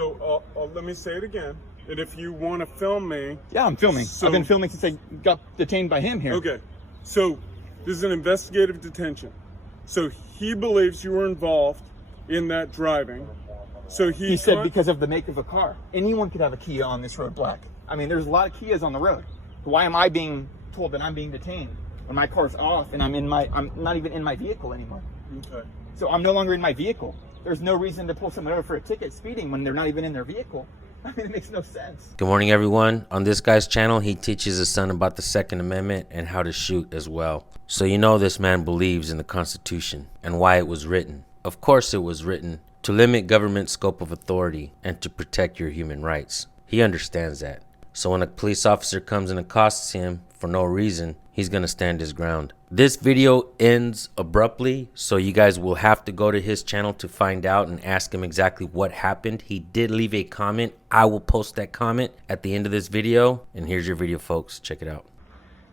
So let me say it again. And if you want to film me... Yeah, I'm filming. I've been filming since I got detained by him here. Okay. So this is an investigative detention. So he believes you were involved in that driving. So he said because of the make of a car. Anyone could have a Kia on this road black. I mean, there's a lot of Kias on the road. Why am I being told that I'm being detained when my car's off and I'm not even in my vehicle anymore? Okay. So I'm no longer in my vehicle. There's no reason to pull someone over for a ticket speeding when they're not even in their vehicle. I mean, it makes no sense. Good morning, everyone. On this guy's channel, he teaches his son about the Second Amendment and how to shoot as well. So you know this man believes in the Constitution and why it was written. Of course it was written to limit government scope of authority and to protect your human rights. He understands that. So when a police officer comes and accosts him for no reason, he's going to stand his ground. This video ends abruptly, so you guys will have to go to his channel to find out and ask him exactly what happened. He did leave a comment. I will post that comment at the end of this video. And here's your video, folks. Check it out.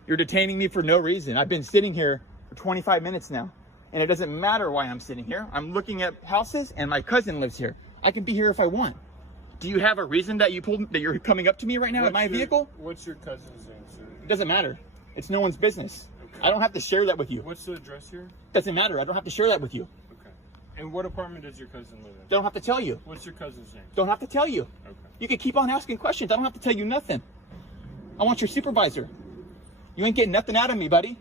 You're detaining me for no reason. I've been sitting here for 25 minutes now, and it doesn't matter why I'm sitting here. I'm looking at houses, and my cousin lives here. I can be here if I want. Do you have a reason that you're coming up to me right now at my vehicle? What's your cousin's name, sir? It doesn't matter. It's no one's business. Okay. I don't have to share that with you. What's the address here? Doesn't matter. I don't have to share that with you. Okay. And what apartment does your cousin live in? Don't have to tell you. What's your cousin's name? Don't have to tell you. Okay. You can keep on asking questions. I don't have to tell you nothing. I want your supervisor. You ain't getting nothing out of me, buddy.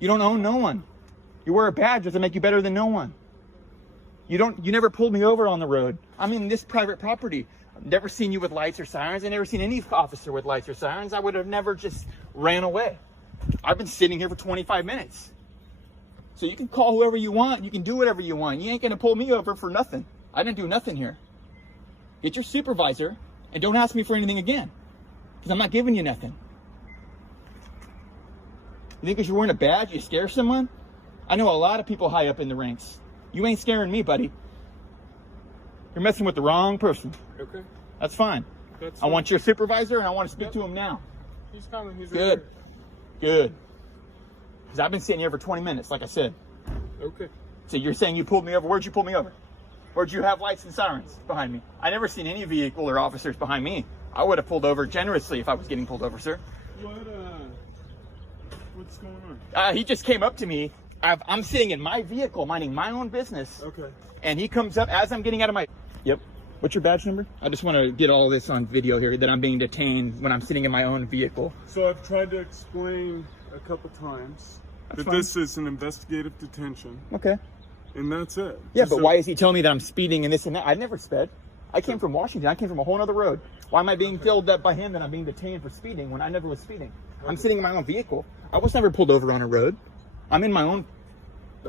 You don't own no one. You wear a badge doesn't make you better than no one. You never pulled me over on the road. I'm in this private property. I've never seen you with lights or sirens. I've never seen any officer with lights or sirens. I would have never just ran away. I've been sitting here for 25 minutes. So you can call whoever you want. You can do whatever you want. You ain't going to pull me over for nothing. I didn't do nothing here. Get your supervisor and don't ask me for anything again, because I'm not giving you nothing. You think because you're wearing a badge, you scare someone? I know a lot of people high up in the ranks. You ain't scaring me, buddy. You're messing with the wrong person. Okay. That's fine. That's I want your supervisor, and I want to speak to him now. He's coming. He's Good. Right Good. Because I've been sitting here for 20 minutes, like I said. here. Okay. So you're saying you pulled me over. Where'd you pull me over? Where'd you have lights and sirens behind me? I never seen any vehicle or officers behind me. I would have pulled over generously if I was getting pulled over, sir. What's going on? He just came up to me. I'm sitting in my vehicle, minding my own business. Okay. And he comes up as I'm getting out of my... Yep. What's your badge number? I just want to get all this on video here, that I'm being detained when I'm sitting in my own vehicle. So I've tried to explain a couple times that this is an investigative detention. Okay. And that's it. Yeah, but why is he telling me that I'm speeding and this and that? I never sped. I came from Washington. I came from a whole other road. Why am I being told that by him that I'm being detained for speeding when I never was speeding? I'm sitting in my own vehicle. I was never pulled over on a road. I'm in my own...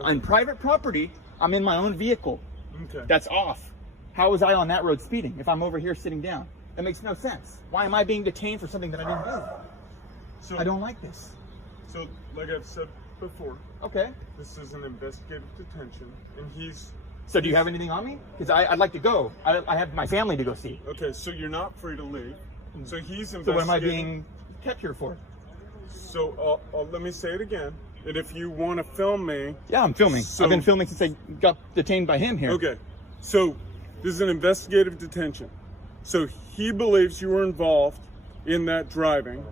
On private property, I'm in my own vehicle. Okay. That's off. How was I on that road speeding if I'm over here sitting down? That makes no sense. Why am I being detained for something that I didn't do? So I don't like this. So, like I've said before, Okay. this is an investigative detention, and he's... So do you have anything on me? Because I'd like to go. I have my family to go see. Okay, so you're not free to leave. So he's investigating... So what am I being kept here for? So let me say it again. And if you want to film me... Yeah, I'm filming. I've been filming since I got detained by him here. Okay. So this is an investigative detention. So he believes you were involved in that driving.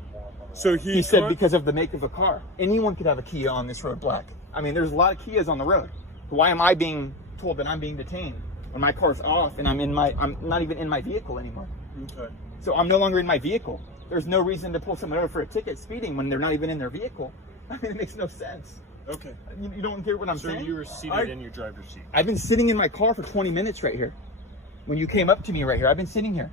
So he said because of the make of a car. Anyone could have a Kia on this road black. I mean, there's a lot of Kias on the road. Why am I being told that I'm being detained when my car's off and I'm not even in my vehicle anymore? Okay. So I'm no longer in my vehicle. There's no reason to pull someone over for a ticket speeding when they're not even in their vehicle. I mean, it makes no sense. Okay. You don't hear what I'm saying? So you were seated in your driver's seat. I've been sitting in my car for 20 minutes right here. When you came up to me right here, I've been sitting here.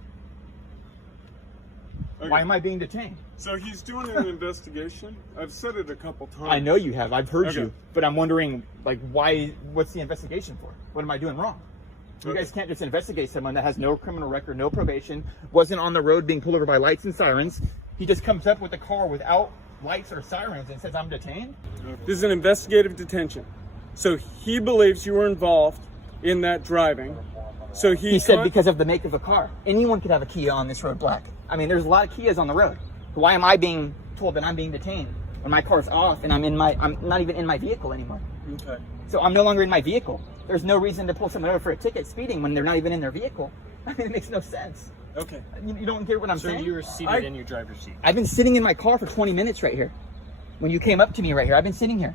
Okay. Why am I being detained? So he's doing an investigation. I've said it a couple times. I know you have. I've heard you. But I'm wondering, like, what's the investigation for? What am I doing wrong? You guys can't just investigate someone that has no criminal record, no probation, wasn't on the road being pulled over by lights and sirens. He just comes up with a car without lights or sirens and says I'm detained? This is an investigative detention. So he believes you were involved in that driving. So he said because of the make of a car. Anyone could have a Kia on this road black. I mean, there's a lot of Kias on the road. Why am I being told that I'm being detained when my car's off and I'm not even in my vehicle anymore? Okay. So I'm no longer in my vehicle. There's no reason to pull someone over for a ticket speeding when they're not even in their vehicle. I mean, it makes no sense. Okay. You don't hear what I'm So saying? you were seated in your driver's seat. I've been sitting in my car for 20 minutes right here. When you came up to me right here, I've been sitting here.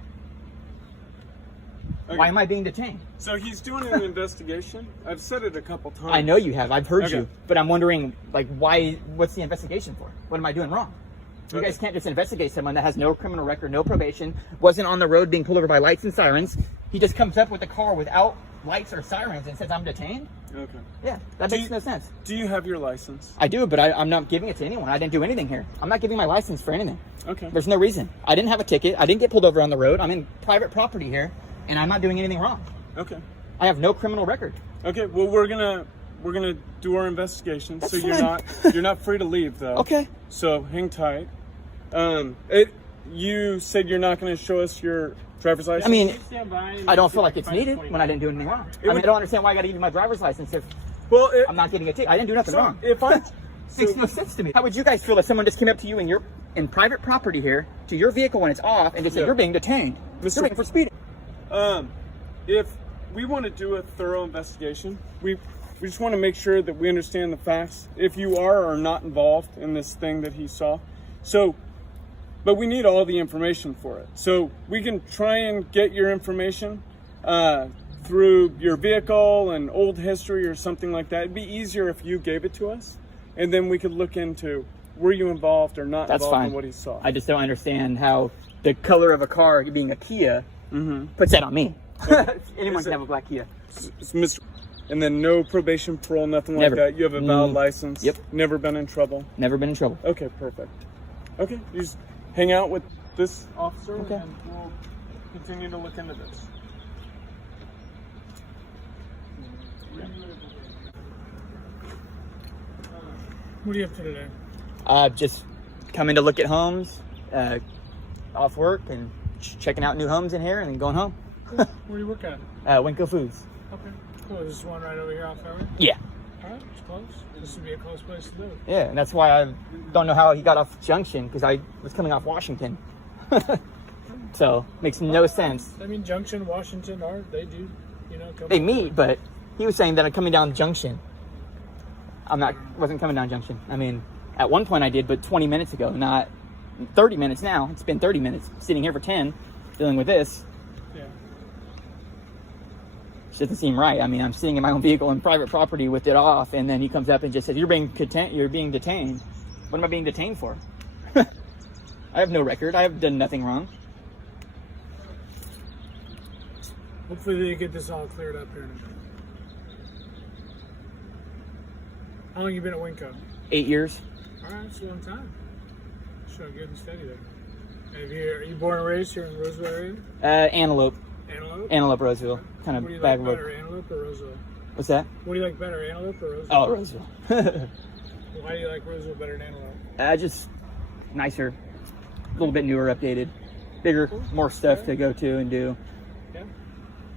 Okay. Why am I being detained? So he's doing an investigation. I've said it a couple times. I know you have. I've heard Okay. you. But I'm wondering, like, why? What's the investigation for? What am I doing wrong? You Okay. guys can't just investigate someone that has no criminal record, no probation, wasn't on the road being pulled over by lights and sirens. He just comes up with a car without lights or sirens and says, I'm detained? Okay. Yeah, that makes no sense. Do you have your license? I do, but I'm not giving it to anyone. I didn't do anything here. I'm not giving my license for anything. Okay. There's no reason. I didn't have a ticket. I didn't get pulled over on the road. I'm in private property here, and I'm not doing anything wrong. Okay. I have no criminal record. Okay. Well, we're gonna do our investigation. That's so fine. you're not free to leave though. Okay. So hang tight. You said you're not going to show us your driver's license. I mean, Stand by and I don't see feel if like can it's find a needed 20 when I didn't do anything wrong. I would- don't understand why I got to give you my driver's license if well, I'm not getting a ticket. I didn't do nothing so wrong. if I Makes no sense to me. How would you guys feel if someone just came up to you in private property here to your vehicle when it's off and just said, Yeah. you're being detained. You're being for speeding. if we want to do a thorough investigation, we just want to make sure that we understand the facts. If you are or not involved in this thing that he saw, but we need all the information for it. So we can try and get your information through your vehicle and old history or something like that. It'd be easier if you gave it to us, and then we could look into were you involved or not That's involved fine. in what he saw. I just don't understand how the color of a car being a Kia puts that on me. Anyone Is can it- have a black Kia. It's Mr. And then no probation, parole, nothing Never. like that. You have a valid license. Yep. Never been in trouble. Never been in trouble. Okay, perfect. Okay, you just hang out with this officer Okay. and we'll continue to look into this. What are you up to today? Just coming to look at homes, off work and checking out new homes in here and then going home. Where do you work at? Winco Foods. Okay. Cool. Is this one right over here off Armory? Yeah. All right. It's close. This would be a close place to live. Yeah, and that's why I don't know how he got off Junction because I was coming off Washington. So, makes no sense. I mean, Junction, Washington, they do, come They meet, but he was saying that I'm coming down Junction. Wasn't coming down Junction. I mean, at one point I did, but 20 minutes ago, not 30 minutes now. It's been 30 minutes. Sitting here for 10, dealing with this. Yeah. It doesn't seem right. I mean, I'm sitting in my own vehicle in private property with it off, and then he comes up and just says, you're being detained. What am I being detained for? I have no record. I have done nothing wrong. Hopefully they get this all cleared up here in a minute. How long you been at Winco? 8 years. All right, it's a long time. Showing good and steady there. And are you born and raised here in the Roseville area? Antelope. Antelope? Roseville. Kind What do you of like bag road. better, Antelope or Roseville? What's that? What do you like better, Antelope or Roseville? Oh, Roseville. Why do you like Roseville better than Antelope? Just nicer. A little bit newer, updated. Bigger, more stuff to go to and do. Yeah,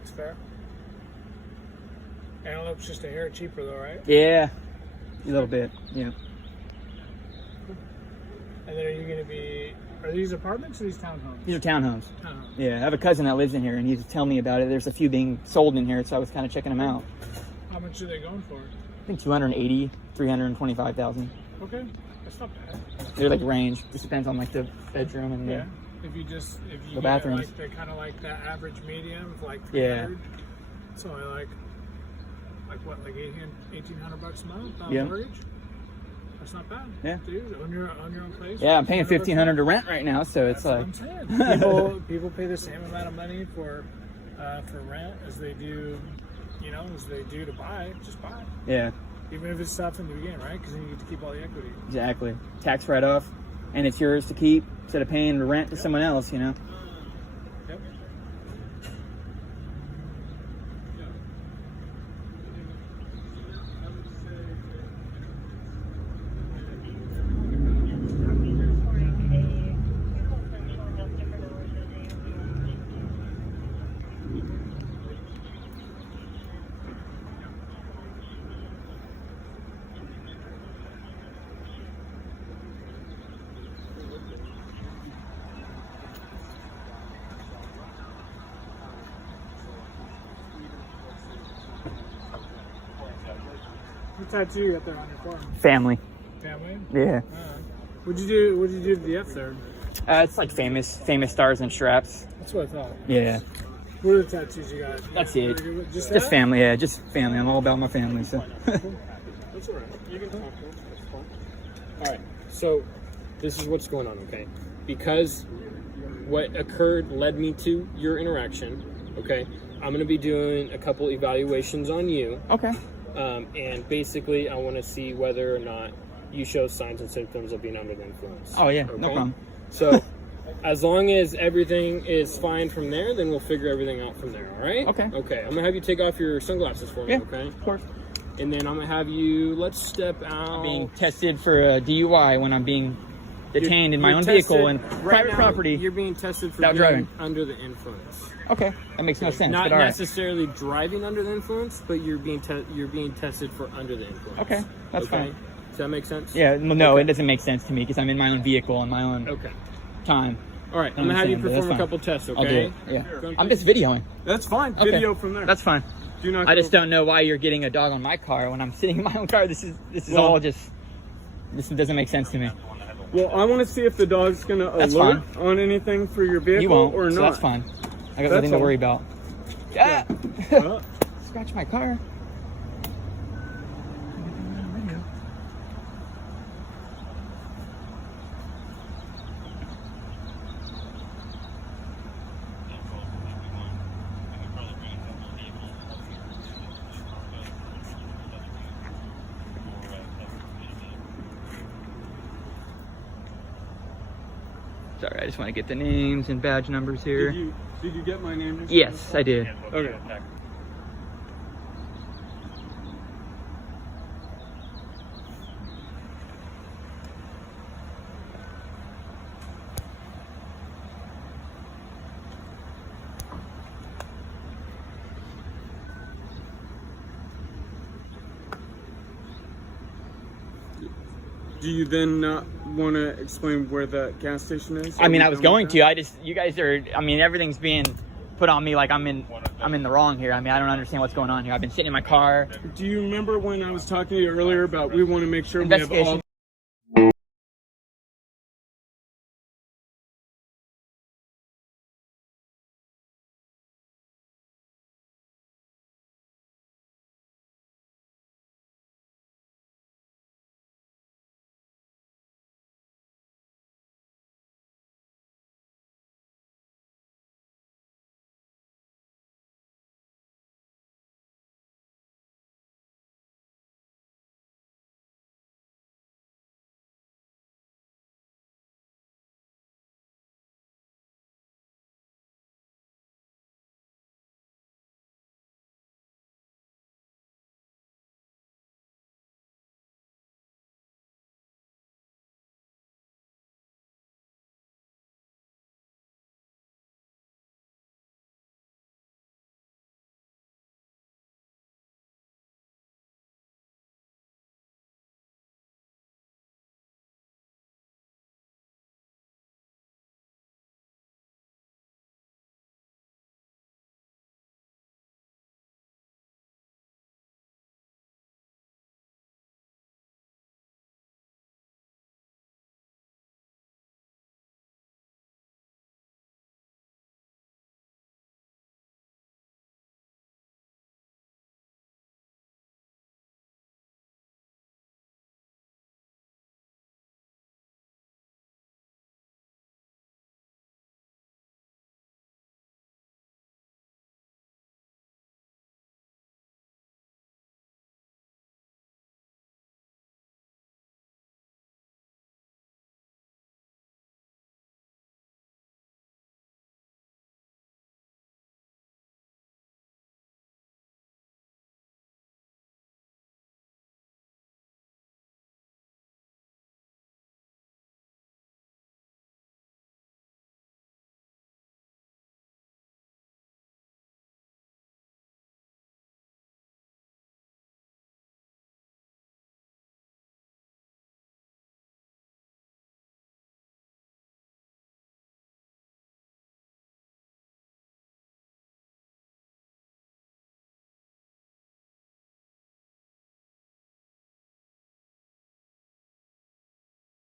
it's fair. Antelope's just a hair cheaper though, right? Yeah. A little bit, yeah. And then are these apartments or these townhomes? These are townhomes. Townhomes. Yeah, I have a cousin that lives in here, and he was telling me about it. There's a few being sold in here, so I was kind of checking them out. How much are they going for? I think 280, 325,000. Okay, that's not bad. They're like range. Just depends on like the bedroom and Yeah. If you The get bathrooms. like the kind of like that average medium of like Yeah. 300, it's only like what, like 1,800 bucks a month on Yeah. mortgage. That's not bad. Yeah. Dude, on your own place. yeah, I'm paying 1,500 $1,500 to rent right now, so it's That's like what I'm saying. People pay the same amount of money for rent as they do, to buy. Just buy, yeah, even if it's tough in the beginning, right? Because then you get to keep all the equity. exactly. Tax write-off, and it's yours to keep instead of paying the rent to someone else. Yep. tattoo you got there on your forearm? Family. Family? Yeah. What'd you do to the F there? It's like famous stars and straps. That's what I thought. Yeah. What are the tattoos you got? That's it. Just Just that? family, yeah, just family. I'm all about my family, so. That's all right. You can talk to us. That's fine. All right, so this is what's going on, okay? Because what occurred led me to your interaction, okay? I'm going to be doing a couple evaluations on you, Okay. and basically I want to see whether or not you show signs and symptoms of being under the influence. Oh, yeah, okay? no problem. So as long as everything is fine from there, then we'll figure everything out from there, all right? Okay. Okay, I'm going to have you take off your sunglasses for me, Yeah, okay? of course. And then I'm going to have you, let's step out. Being tested for a DUI when I'm being detained in my You're own tested- vehicle and right private now, property. You're being tested for without being driving. under the influence. Okay, that makes no sense. Not but all right. necessarily driving under the influence, but you're being tested for under the influence. Okay, that's fine. Does that make sense? Yeah, well, no, Okay. it doesn't make sense to me because I'm in my own vehicle on my own Okay. time. All right. I'm gonna have you understand, but that's perform a fine. couple tests. Okay. I'll do it. Yeah, Don't I'm take- just videoing. That's fine. Okay. Video from there. That's fine. Do not I just don't know why you're getting a dog on my car when I'm sitting in my own car. This is Well- all just. This doesn't make sense to me. Well, I want to see if the dog's going to That's alert on anything for your vehicle You won't, or so not. that's fine. I got That's nothing to all. worry about. Ah! Uh, Scratch my car. Sorry, I just want to get the names and badge numbers here. did you get my name? Yes, I did. Okay. Do you then not want to explain where the gas station is? I mean, Are I we was done going with to. I just, you guys are. I mean, everything's being put on me like I'm in the wrong here. I mean, I don't understand what's going on here. I've been sitting in my car. that? Do you remember when I was talking to you earlier about we want to make sure we have all Investigation.